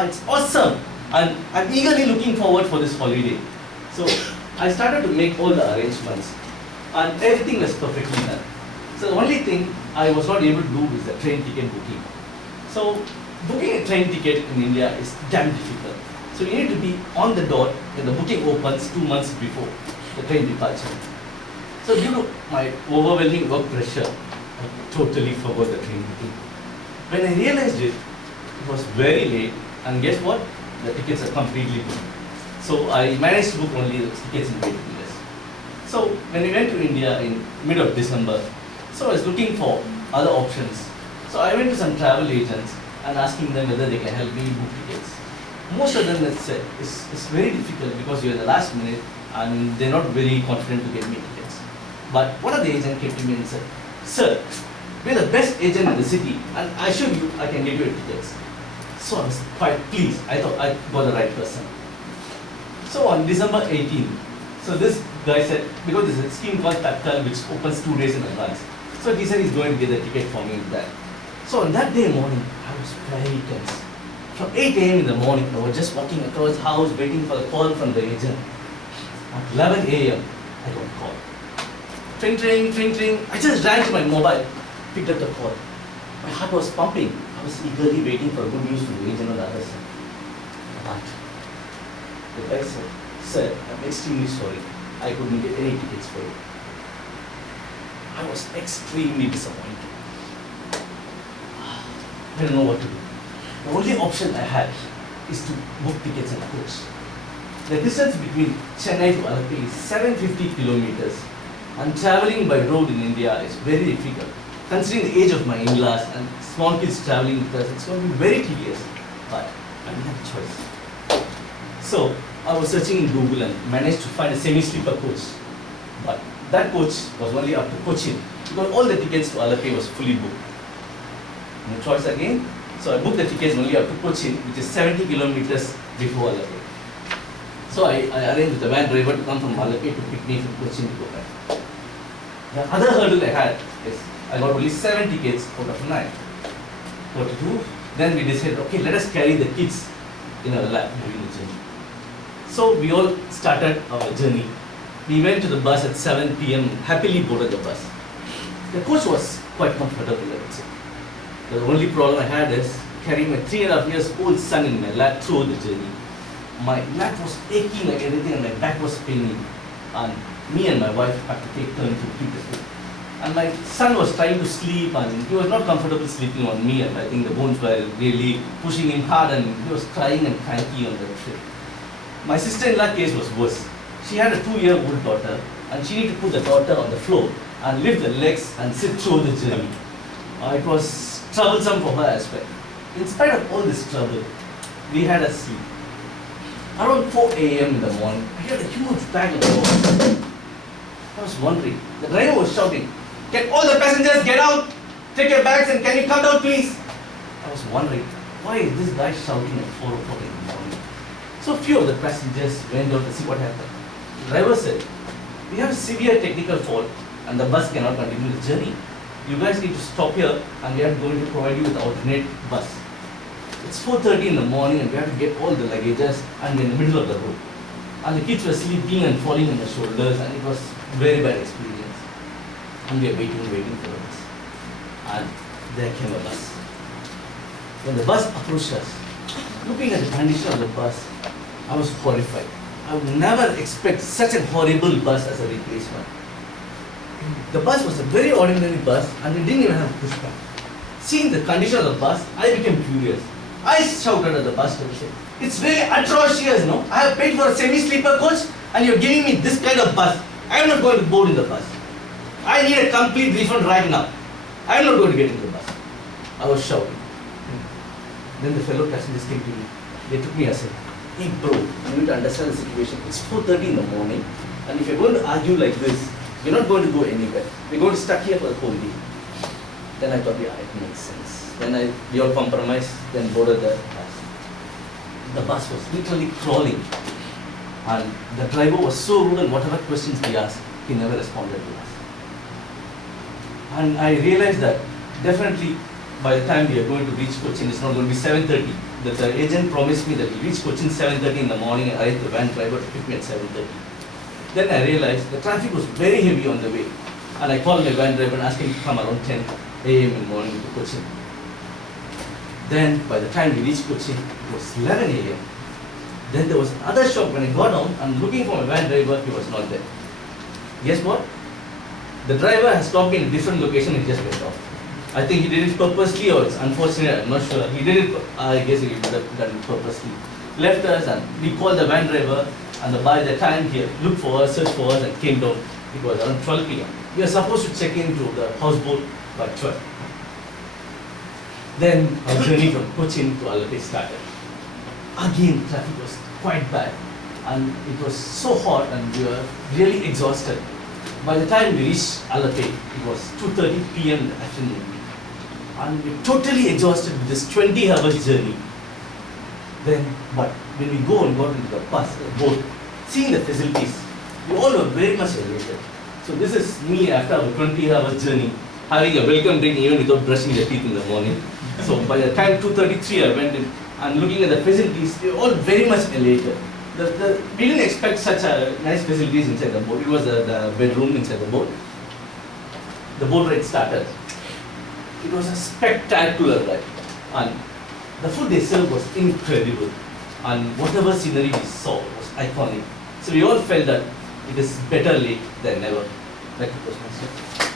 It's awesome, and I'm eagerly looking forward for this holiday. So I started to make all the arrangements, and everything was perfectly done. So the only thing I was not able to do is the train ticket booking. So booking a train ticket in India is damn difficult. So you need to be on the dot when the booking opens 2 months before the train departure. So due to my overwhelming work pressure, I totally forgot the train booking. When I realized it was very late, and guess what? The tickets are completely booked. So I managed to book only the tickets in waiting list. So when we went to India in mid of December, so I was looking for other options. So I went to some travel agents and asking them whether they can help me book tickets. Most of them said it's very difficult because you're at the last minute and they're not very confident to get me tickets. But one of the agents came to me and said, "Sir, we're the best agent in the city and I assure you I can get you tickets." So I was quite pleased. I thought I got the right person. So on December 18th, so this guy said, because there's a scheme called Tatkal which opens 2 days in advance. So he said he's going to get the ticket for me with that. So on that day morning, I was very tense. From 8 a.m. in the morning, I was just walking across the house waiting for the call from the agent. At 11 a.m., I got a call. Tring, tring, tring, tring. I just ran to my mobile, picked up the call. My heart was pumping. I was eagerly waiting for good news from the agent on the other side. But the guy said, "Sir, I'm extremely sorry. I couldn't get any tickets for you." I was extremely disappointed. I didn't know what to do. The only option I had is to book tickets in a coach. The distance between Chennai to Alappuzha is 750 kilometers, and traveling by road in India is very difficult. Considering the age of my in-laws and small kids traveling with us, it's going to be very tedious. But I didn't have a choice. So I was searching in Google and managed to find a semi-sleeper coach. But that coach was only up to Cochin because all the tickets to Alappuzha was fully booked. No choice again. So I booked the tickets only up to Cochin, which is 70 kilometers before Alappuzha. So I arranged with the van driver to come from Alappuzha to pick me from Cochin to go back. The other hurdle I had is I got only 7 tickets out of 9. What to do? Then we decided, okay, let us carry the kids in our lap during the journey. So we all started our journey. We went to the bus at 7 p.m. happily boarded the bus. The coach was quite comfortable, I would say. The only problem I had is carrying my 3.5 years old son in my lap through the journey. My lap was aching like anything and my back was paining. And me and my wife had to take turns to keep the food. And my son was trying to sleep and he was not comfortable sleeping on me, and I think the bones were really pushing him hard and he was crying and cranky on the trip. My sister-in-law case was worse. She had a 2-year-old daughter and she needed to put the daughter on the floor and lift the legs and sit through the journey. It was troublesome for her as well. In spite of all this trouble, we had a sleep. Around 4 a.m. in the morning, I heard a huge bang on the door. I was wondering. The driver was shouting, "Can all the passengers get out? Take your bags and can you come down please?" I was wondering, why is this guy shouting at 4 o'clock in the morning? So few of the passengers went down to see what happened. The driver said, "We have a severe technical fault and the bus cannot continue the journey. You guys need to stop here and we are going to provide you with an alternate bus. It's 4:30 in the morning and we have to get all the luggages and we're in the middle of the road." And the kids were sleeping and falling on the shoulders and it was very bad experience. And we are waiting for the bus. And there came a bus. When the bus approached us, looking at the condition of the bus, I was horrified. I would never expect such a horrible bus as a replacement. The bus was a very ordinary bus and it didn't even have pushback. Seeing the condition of the bus, I became curious. I shouted at the bus driver, "It's really atrocious, no? I have paid for a semi-sleeper coach and you're giving me this kind of bus. I am not going to board in the bus. I need a complete refund right now. I am not going to get into the bus." I was shouting. Then the fellow passengers came to me. They took me aside. "Hey bro, you need to understand the situation. It's 4:30 in the morning and if you're going to argue like this, we're not going to go anywhere. We're going to stuck here for the whole day." Then I thought, yeah, it makes sense. Then we all compromised, then boarded the bus. The bus was literally crawling. And the driver was so rude and whatever questions we asked, he never responded to us. And I realized that definitely by the time we are going to reach Cochin, it's not going to be 7:30. that the agent promised me that he reached Cochin 7:30 in the morning and arranged the van driver to pick me at 7:30. Then I realized the traffic was very heavy on the way, and I called my van driver and asked him to come around 10 a.m. in the morning to Cochin. Then by the time we reached Cochin, it was 11 a.m. Then there was another shock when I got down and looking for my van driver, he was not there. Guess what? The driver has stopped in a different location and just went off. I think he did it purposely or it's unfortunate, I'm not sure. He did it, I guess he would have done it purposely. Left us and we called the van driver, and by the time he looked for us, searched for us and came down, it was around 12 p.m. We are supposed to check into the houseboat by 12. Then our journey from Cochin to Alappuzha started. Again, traffic was quite bad and it was so hot and we were really exhausted. By the time we reached Alappuzha, it was 2:30 p.m. in the afternoon. And we were totally exhausted with this 20-hour journey. Then, but when we got into the boat, seeing the facilities, we all were very much elated. So this is me after our 20-hour journey, having a welcome drink even without brushing the teeth in the morning. So by the time 2:33 I went in and looking at the facilities, we were all very much elated. We didn't expect such a nice facilities inside the boat. It was the bedroom inside the boat. The boat ride started. It was a spectacular ride. And the food they served was incredible. And whatever scenery we saw was iconic. So we all felt that it is better late than never. Back to Toastmasters.